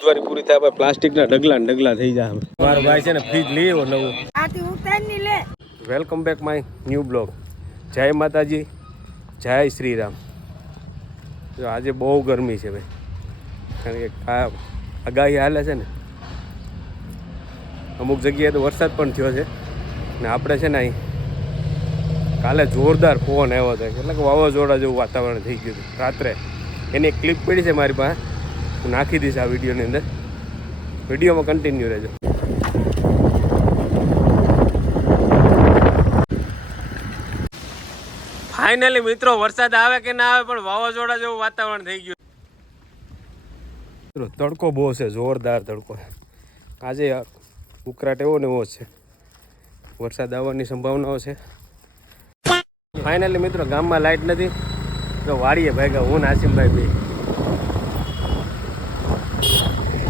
બુધવારી પૂરી થાય પછી પ્લાસ્ટિકના ડગલા ને ડગલા થઈ જાય. મારો ભાઈ છે ને ફ્રીજ લઈ આવ્યો નવું. Welcome back my new blog. જય માતાજી, જય શ્રી રામ. જો આજે બહુ ગરમી છે ભાઈ, કારણ કે આ આગાહી હાલે છે ને, અમુક જગ્યાએ તો વરસાદ પણ થયો છે ને આપણે છે ને અહીં કાલે જોરદાર પવન આવ્યો હતો, એટલે કે વાવાઝોડા જેવું વાતાવરણ થઈ ગયું હતું રાત્રે. એની એક ક્લિપ પડી છે મારી પાસે, હું નાખી દઈશ આ વિડીયોની અંદર. વિડીયોમાં કન્ટિન્યુ રહેજો. ફાઇનલી મિત્રો વરસાદ આવે કે ના આવે પણ વાવાઝોડા જેવું વાતાવરણ થઈ ગયું. તડકો બહુ છે, જોરદાર તડકો. આજે ઉકળાટ એવો ને એવો છે, વરસાદ આવવાની સંભાવનાઓ છે. ફાઇનલી મિત્રો ગામમાં લાઇટ નથી, તો વાડીએ ભાગ્યા હું નાસિમભાઈ ભાઈ.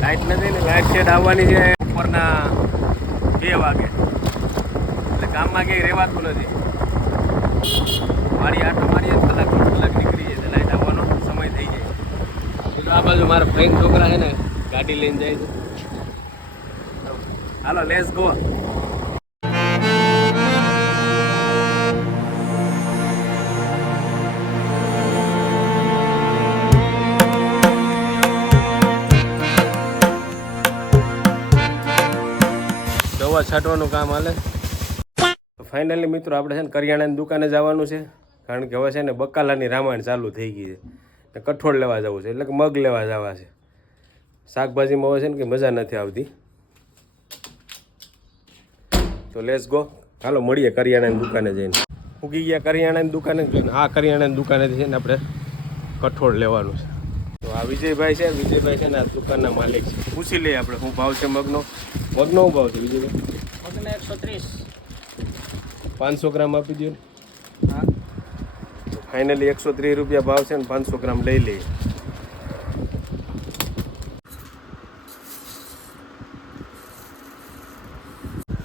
લાઇટ નથી ને લાઇટ શેડ આવવાની છે બપોરના 2 વાગે, એટલે ગામમાં ક્યાંય રહેવાતું નથી. વાડી આટો મારીએ કલાક નીકળી જાય, લાઇટ આવવાનો સમય થઈ જાય. તો આ બાજુ મારા ફ્રેન્ડ છોકરા છે ને ગાડી લઈને જાય છે. હાલો લેટ્સ ગો. દવા છાંટવાનું કામ હાલે. ફાઇનલી મિત્રો આપણે છે ને કરિયાણાની દુકાને જવાનું છે, કારણ કે હવે છે ને બકાલાની રામાયણ ચાલુ થઈ ગઈ છે. કઠોળ લેવા જવું છે, એટલે કે મગ લેવા જવા છે. શાકભાજીમાં હવે છે ને કે મજા નથી આવતી. તો લેટ્સ ગો. હાલો મળીએ કરિયાણાની દુકાને જઈને. ઉગી ગયા કરિયાણાની દુકાને જઈને. આ કરિયાણાની દુકાનેથી છે ને આપણે કઠોળ લેવાનું છે. તો આ વિજયભાઈ છે, વિજયભાઈ છે ને આ દુકાનના માલિક છે. પૂછી લઈએ આપણે શું ભાવ છે મગનો. મગનો શું ભાવ છે વિજયભાઈ? મગના 130. 500 ગ્રામ આપી દો. હા, ફાઇનલી 130 રૂપિયા ભાવ છે ને 500 ગ્રામ લઈ લઈએ.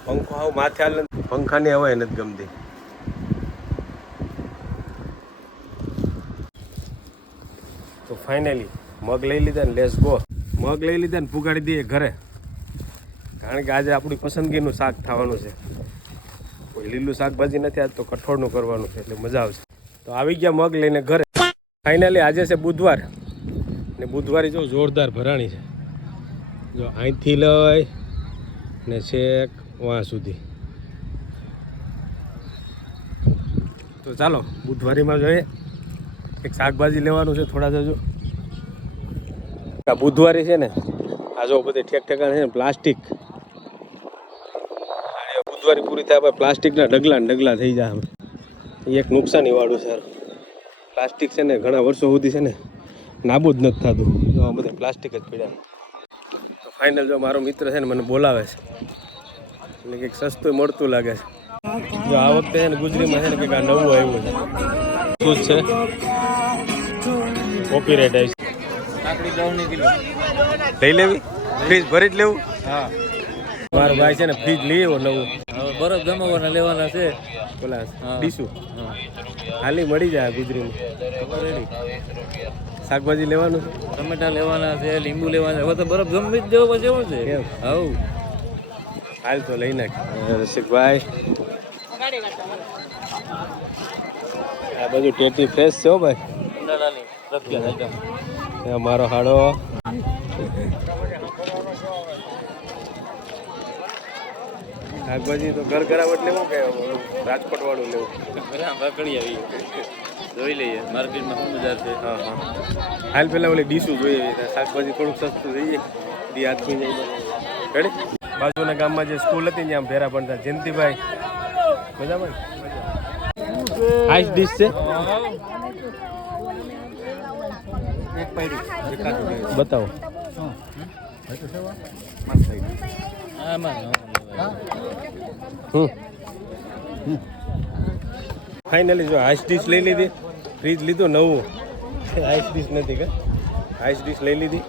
પંખો આવ માથે હાલ, પંખાની હવાય નથી ગમતી. તો ફાઇનલી મગ લઈ લીધા ને લેટ્સ ગો. મગ લઈ લીધા ને પુગાડી દઈએ ઘરે, કારણ કે આજે આપણી પસંદગીનું શાક થવાનું છે. કોઈ લીલું શાકભાજી નથી, આજ તો કઠોળનું કરવાનું છે, એટલે મજા આવશે. તો આવી ગયા મગ લઈને ઘરે. ફાઇનલી આજે છે બુધવાર, ને બુધવારે જો જોરદાર ભરાણી છે. જો અહીંથી લઈ ને છેક વहाँ સુધી. તો ચાલો બુધવારીમાં જોઈએ. એક શાકભાજી લેવાનું છે, થોડા જજો. આ બુધવારી છે ને, આ જો બધે ઠેક ઠેકાણે છે ને પ્લાસ્ટિક. બુધવારી પૂરી થાય પછી પ્લાસ્ટિકના ડગલા ને ડગલા થઈ જાય. એક નુકસાની વાળું છે. પ્લાસ્ટિક છે ને ઘણા વર્ષો સુધી છે ને નાબૂદ નથી થતું. જો આ બધા પ્લાસ્ટિક જ પડ્યા. તો ફાઇનલ જો મારો મિત્ર છે ને મને બોલાવે છે, એટલે કંઈક સસ્તું મળતું લાગે છે. જો આ વખતે છે ને ગુજરીમાં છે ને કંઈક આ નવું આવ્યું છે. શું છે? કોપીરાઇટ આવી છે. લઈ લેવી? ફ્રીજ ભરી જ લેવું? હા. મારો ભાઈ છે ને ફ્રીજ લઈ આવ્યો નવું. બરફ જમાવવાના લેવાના છે. બોલા ડીશું હાલી મળી જાય ગુજરીમાં. શાકભાજી લેવાનું છે, ટમેટા લેવાના છે, લીંબુ લેવાના. હવે તો બરફ જમવી જ દેવો પછી એવું છે. હા હાલ તો લઈ નાખ રસિકભાઈ. આ બધું ટેટી ફ્રેશ છે હો ભાઈ. મારો હાડો શાકભાજી તો ઘર ઘરાવટ લેવું કે રાજકોટ વાળું લેવું? પકડી આવી જોઈ લઈએ માર્કેટમાં શું બજાર છે. હા હા હાલ પેલા ઓલી ડીશું જોઈએ, શાકભાજી થોડુંક સસ્તું જોઈએ. દી હાથમી જાય રેડી. બાજુના ગામમાં જે સ્કૂલ હતી ત્યાં ભેરા ભણતા જયંતિભાઈ. મજામાં આઈસ ડીશ છે? બતાવો. ફાઇનલી જો આઈસ ડીશ લઈ લીધી. ફ્રીજ લીધું નવું, આઈસ ડીશ નથી કે આઈસ ડીશ લઈ લીધી.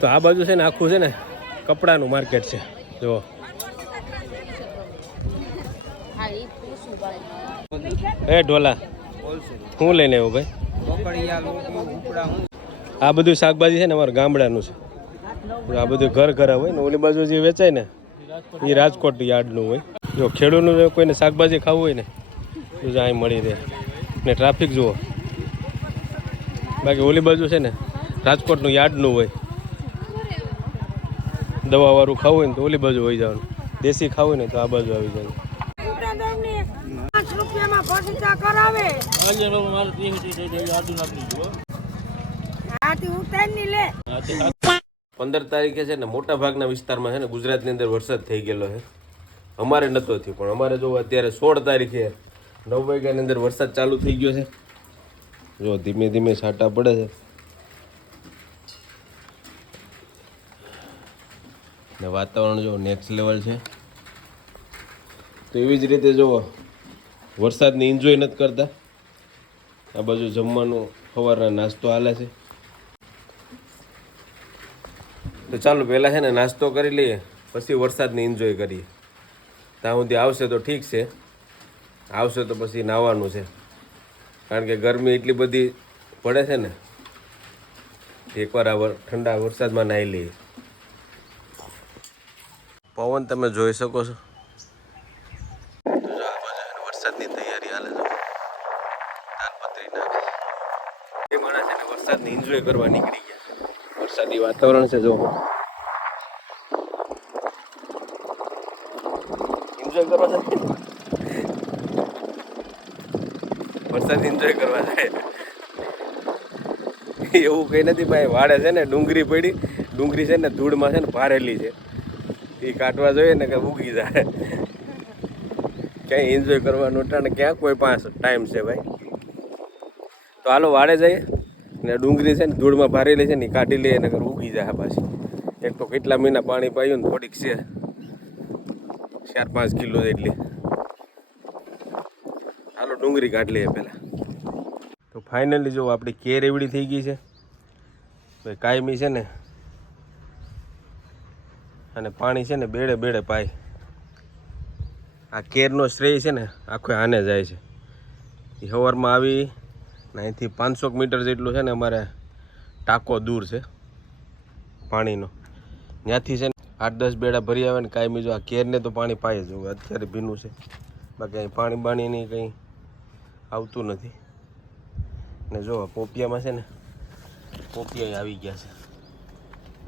તો આ બાજુ છે ને આખું છે ને કપડાનું માર્કેટ છે. જો એ ઢોલા હું લઈને આવ્યો ભાઈ? આ બધું શાકભાજી છે ને અમારા ગામડાનું છે. આ બધું ઘર ઘર હોય ને ઓલી બાજુ જે વેચાય ને એ રાજકોટ યાર્ડનું હોય. જો ખેડૂતનું જો કોઈને શાકભાજી ખાવું હોય ને તો જ અહીં મળી રહે ને ટ્રાફિક જુઓ. બાકી ઓલી બાજુ છે ને રાજકોટનું યાર્ડનું હોય. દવાવાળું ખાવું હોય ને તો ઓલી બાજુ હોઈ જવાનું, દેશી ખાવું હોય ને તો આ બાજુ આવી જવાનું. મારે 15 તારીખે છે ને મોટા ભાગના વિસ્તારમાં છે ને ગુજરાતની અંદર વરસાદ થઈ ગયેલો છે. અમારે નહોતો થયો પણ અમારે જો અત્યારે 16 તારીખે 9 વાગ્યાની અંદર વરસાદ ચાલુ થઈ ગયો છે. જો ધીમે ધીમે છાંટા પડે છે ને વાતાવરણ જો નેક્સ્ટ લેવલ છે. તો એવી જ રીતે જો વરસાદને એન્જોય નથી કરતા. આ બાજુ જમવાનું સવારના નાસ્તો હાલે છે. તો ચાલો પહેલાં છે ને નાસ્તો કરી લઈએ પછી વરસાદને એન્જોય કરીએ. ત્યાં સુધી આવશે તો ઠીક છે, આવશે તો પછી નાહવાનું છે. કારણ કે ગરમી એટલી બધી પડે છે ને એકવાર આ ઠંડા વરસાદમાં નાહી લઈએ. પવન તમે જોઈ શકો છો. વરસાદની તૈયારી હાલે છે. તાલપત્રી નાખે એ માણસ છે ને વરસાદને એન્જોય કરવા નીકળી ગયા. વરસાદી વાતાવરણ છે જો એન્જોય કરવા જાય. વરસાદ એન્જોય કરવા જાય એવું કઈ નથી ભાઈ. વાડે છે ને ડુંગળી પડી, ડુંગળી છે ને ધૂળમાં છે ને ભારેલી છે. એ કાઢવા જોઈએ ને કે ઉગી જાય. ક્યાંય એન્જોય કરવાનું ટાણે ક્યાં કોઈ પાસે ટાઈમ છે ભાઈ. તો હાલો વાડે જઈએ ને ડુંગળી છે ને ધૂળમાં ભારેલી છે ને એ કાઢી લઈએ ને ઉગી જાય પાછી. એક તો કેટલા મહિના પાણી પાયું ને થોડીક છે 4-5 કિલો જેટલી. હાલો ડુંગળી કાઢી લઈએ પહેલાં. તો ફાઇનલી જો આપણી કેર એવડી થઈ ગઈ છે ભાઈ. કાયમી છે ને અને પાણી છે ને બેડે બેડે પાય. આ કેરનો શ્રેય છે ને આખો આને જાય છે. એ સવારમાં આવી ને અહીંથી 500 મીટર જેટલું છે ને અમારે ટાંકો દૂર છે પાણીનો. ત્યાંથી છે ને 8-10 બેડા ભરી આવે ને કાયમી જો આ કેરને તો પાણી પાય જ. અત્યારે ભીનું છે, બાકી અહીં પાણી બાણીની કંઈ આવતું નથી. ને જો પોપિયામાં છે ને પોપિયા આવી ગયા છે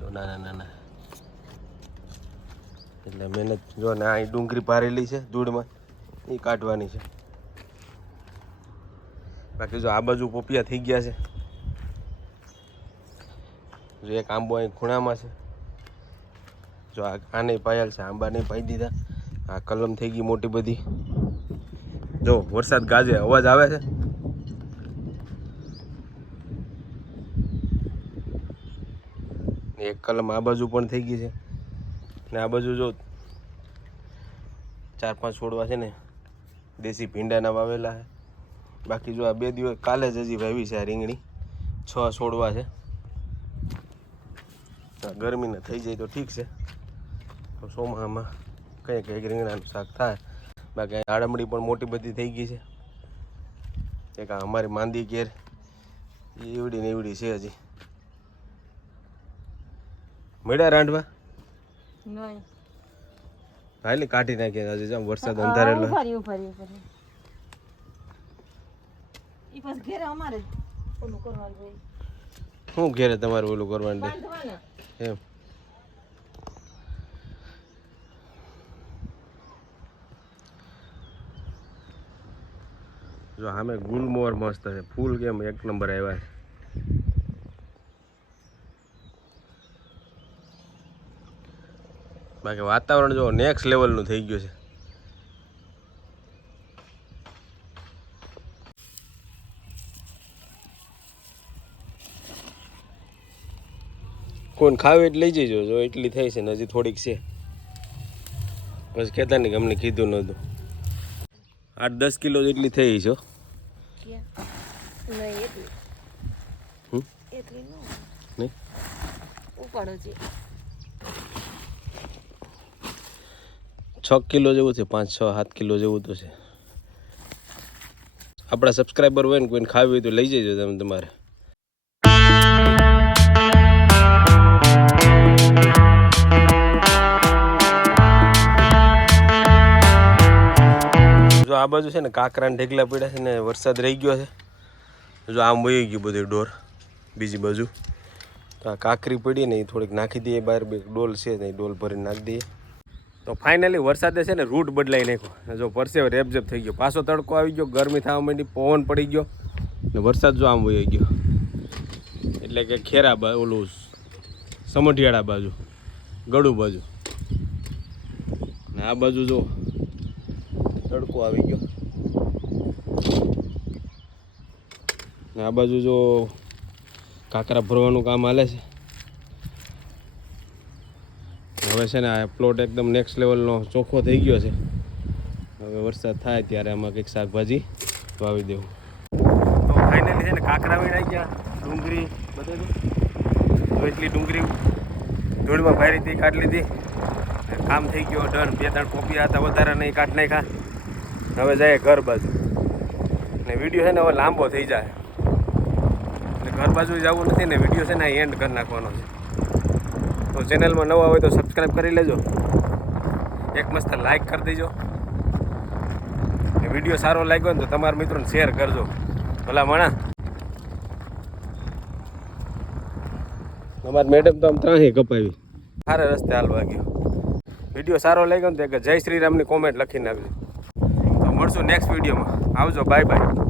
જો નાના નાના. એટલે મહેનત જો ને અહીં ડુંગળી પારેલી છે ધૂળમાં એ કાઢવાની છે. બાકી જો આ બાજુ પોપિયા થઈ ગયા છે. જો એક આંબો અહીં ખૂણામાં છે. જો આને પાયેલ છે, આંબા નહીં પાઈ દીધા. આ કલમ થઈ ગઈ મોટી બધી. જો વરસાદ ગાજે, અવાજ આવે છે. એક કલમ આ બાજુ પણ થઈ ગઈ છે ને આ બાજુ જો 4-5 છોડવા છે ને દેશી ભીંડાના વાવેલા છે. બાકી જો આ 2 દિવસ કાલે જ હજી વાવી છે આ રીંગણી. 6 છોડવા છે. ગરમીને થઈ જાય તો ઠીક છે, તો ચોમાસામાં કંઈક રીંગણાનું શાક થાય. બાકી આડમડી પણ મોટી બધી થઈ ગઈ છે. એક અમારી માંદી કેર એવડી ને એવડી છે હજી. મળ્યા રાંધવા હાલી કાઢી નાખીએ હજી જેમ વરસાદ અંધારેલો. શું ઘેરે તમારે ઓલું કરવાનું એમ? જો સામે ગુલમોહર મસ્ત છે. ફૂલ કેમ એક નંબર આવ્યા છે. બાકી વાતાવરણ જો નેક્સ્ટ લેવલનું થઈ ગયું છે. કોણ ખાવે એટલે લઈ જજો. જો એટલી થઈ છે ને હજી થોડીક છે. પછી કહેતા નહીં કે અમને કીધું નહોતું. 8-10 કિલો જેટલી થઈ છે. નહીં ઉપાડો છે 6 કિલો જેવું છે. 5-6-7 કિલો જેવું તો છે. આપણા સબસ્ક્રાઈબર હોય ને કોઈને ખાવી હોય તો લઈ જજો તમે તમારે. બાજુ છે ને કાંકરા ઢેગલા પડ્યા છે ને વરસાદ રહી ગયો છે. જો આમ વહી ગયું બધું ડોર બીજી બાજુ. તો આ કાંકરી પડી ને એ થોડીક નાખી દઈએ બહાર, બે ડોલ છે ને એ ડોલ ભરીને નાખી દઈએ. તો ફાઇનલી વરસાદે છે ને રૂટ બદલાઈ નાખ્યો. જો પરસેવો રેપઝેપ થઈ ગયો, પાછો તડકો આવી ગયો, ગરમી થવા માંડી, પવન પડી ગયો ને વરસાદ જો આમ વહી ગયો. એટલે કે ખેરા ઓલું સમઢિયાળા બાજુ, ગળું બાજુ ને આ બાજુ જો તડકો આવી ગયો ને આ બાજુ જો કાંકરા ભરવાનું કામ હાલે છે. હવે છે ને આ પ્લોટ એકદમ નેક્સ્ટ લેવલનો ચોખ્ખો થઈ ગયો છે. હવે વરસાદ થાય ત્યારે આમાં કંઈક શાકભાજી વાવી દેવું. તો ફાઇનલી છે ને કાંકરા વીણાઈ ગયા, ડુંગળી બધું તો એટલી ડુંગળી ધૂળમાં ભારી હતી, કાઢી લીધી, કામ થઈ ગયો ડન. 2-3 કોપિયા હતા વધારે નહીં, કાઢ નાખ્યા. હવે જાય ઘર બાજુ ને વિડીયો છે ને હવે લાંબો થઈ જાય એટલે ઘર બાજુ જવું નથી ને, વિડીયો છે ને એન્ડ કરી નાખવાનો છે. તો ચેનલમાં નવા હોય તો સબસ્ક્રાઈબ કરી લેજો, એક મસ્ત લાઈક કરી દેજો. વિડીયો સારો લાગ્યો ને તો તમારા મિત્રોને શેર કરજો. ભલા મણા અમારી મેડમ તો આમ ત્રાહી કપાવી, સારા રસ્તે હાલવા ગયો. વિડીયો સારો લાગ્યો ને તો જય શ્રી રામની કોમેન્ટ લખી નાખજો. તો મળશું નેક્સ્ટ વિડીયોમાં. આવજો, બાય બાય.